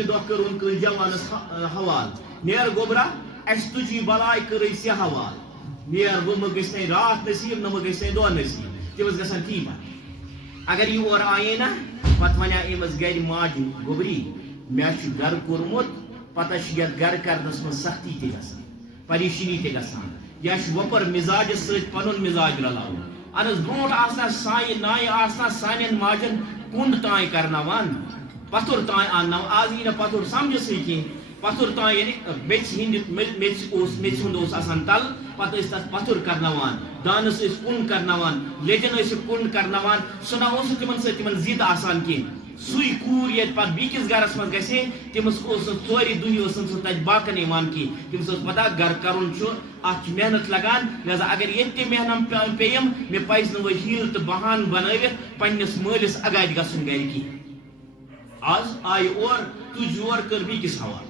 20 دہ کرون کل جوانس حوال نیر گوبرا اس تجی بلائی کر سی حوال نیر وہ گھس رات نصیب نہ گھس دہ نصیب تمس گھن تی پتہ اگر یہ اور آئے نا پتہ ونیا امس گر ماج گوبری مے گر کورمت پتہ یت گر کرنس من سختی تہ گژھان پریشانی تہ گژھان یا وپر مزاج ست پنن مزاج رلاو انس برونٹ آسنا سائیں نائیں آسنا سانین ماجن کنڈ تائیں کرناوان پتھر تائیں آننا آز یہ نا پتھر سمجھ سی کی پتھر تائیں یعنی میچ ہند میچ ہند آسان تل پتہ اس تک پتھر کرناوان دانس اس کنڈ کرناوان لیجن اس کنڈ کرناوان سنا اس تمن سے تمن زید آسان کی سوئی کور یت پت بیکس گرس من گژھے تمس ژورِ دُہہِ ٲسن سُہ تتہِ باقن یِوان کینٛہہ تٔمِس ٲس پتہ گرٕ کرُن چھُ اتھ چھِ محنت لگان لہذا اگر ییٚتہِ تہِ محنت پیٚیِم مےٚ پزِ نہٕ وۄنۍ ہیٖل تہٕ بہان بنٲوِتھ پننِس مٲلِس اگادِ گژھُن گرِ کینٛہہ آز آیہِ اور تُج یور کٔر بیٚکِس حوالہٕ